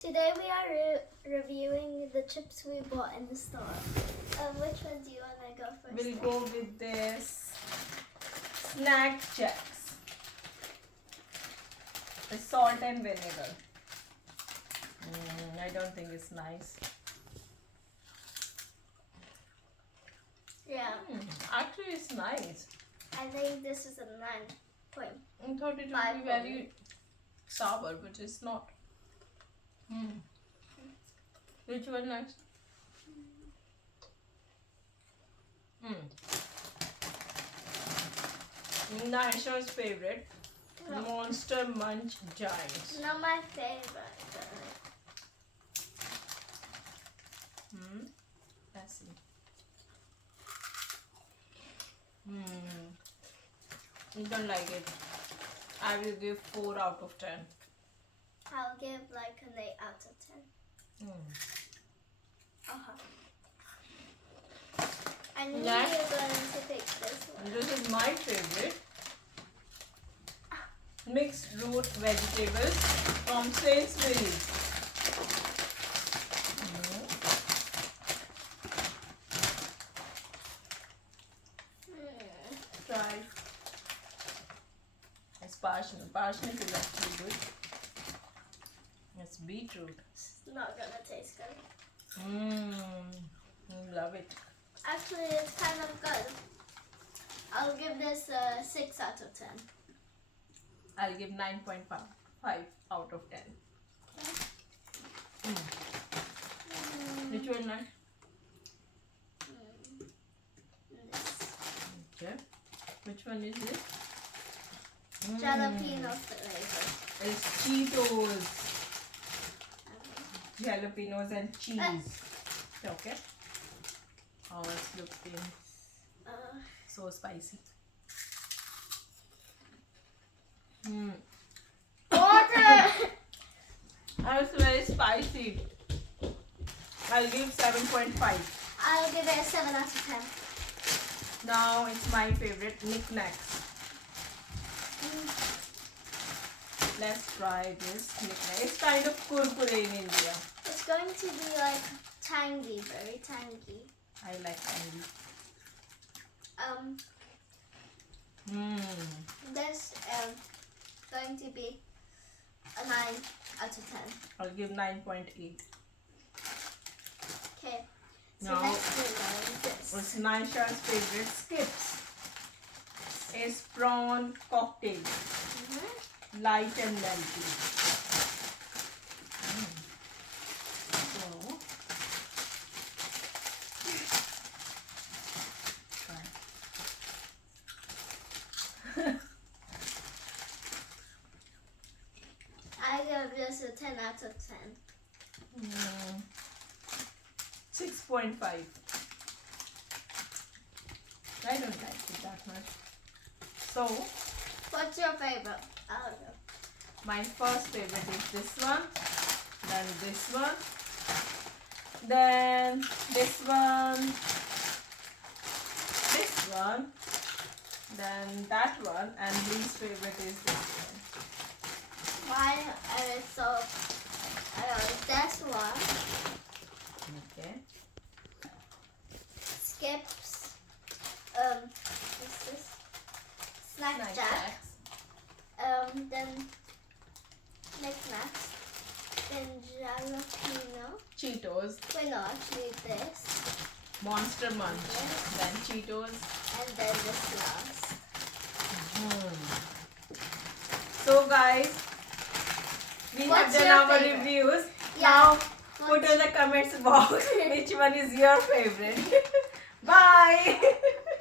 Today we are reviewing the chips we bought in the store. Which one do you want to go first? We'll go with this snack jacks. The salt and vinegar. I don't think it's nice. Yeah. Actually, it's nice. I think this is a 9.5. I thought it would be very sour, but it's not. Which one next? Naisha's favorite, No. Monster Munch Giants. Not my favorite. Let's see. You don't like it. I will give 4 out of 10. I'll give like an 8 out of 10. I knew you were going to pick this one. This is my favorite. Mixed root vegetables from Sainsbury. Try. It's parsnip. Parsnip is actually good. It's beetroot. It's not gonna taste good. Love it. Actually, it's kind of good. I'll give this a 6 out of 10. I'll give 9.5 out of 10. Which one next? Okay. Which one is this? Jalapeno flavor. It's Cheetos. Jalapenos and cheese. Okay. Oh, it's looking so spicy. Water! It's very spicy. I'll give 7.5. I'll give it a 7 out of 10. Now it's my favorite, Nik Naks. Let's try this Nik Naks. It's kind of kurkure in India. It's going to be like tangy, very tangy. I like candy. This going to be a 9 out of 10. I'll give 9.8. Okay. So Now, next we're going this. it's Naisha's favorite, Skips. It's prawn cocktail. Light and melty. I give this a 10 out of 10. 6.5. I don't like it that much. So, What's your favorite? I don't know. my first favorite is this one, then this one, then this one, then that one, and least favorite is this one. Mine is so this one. Okay. Skips. What's this? Snack Jacks. Then Nik Naks. Then Jalapeno. Cheetos, Wait, no, actually this. Monster Munch, then Cheetos. And then this last. So guys, we What's have done your our favorite? reviews. Yeah. Now put in the comments box which one is your favorite. Bye.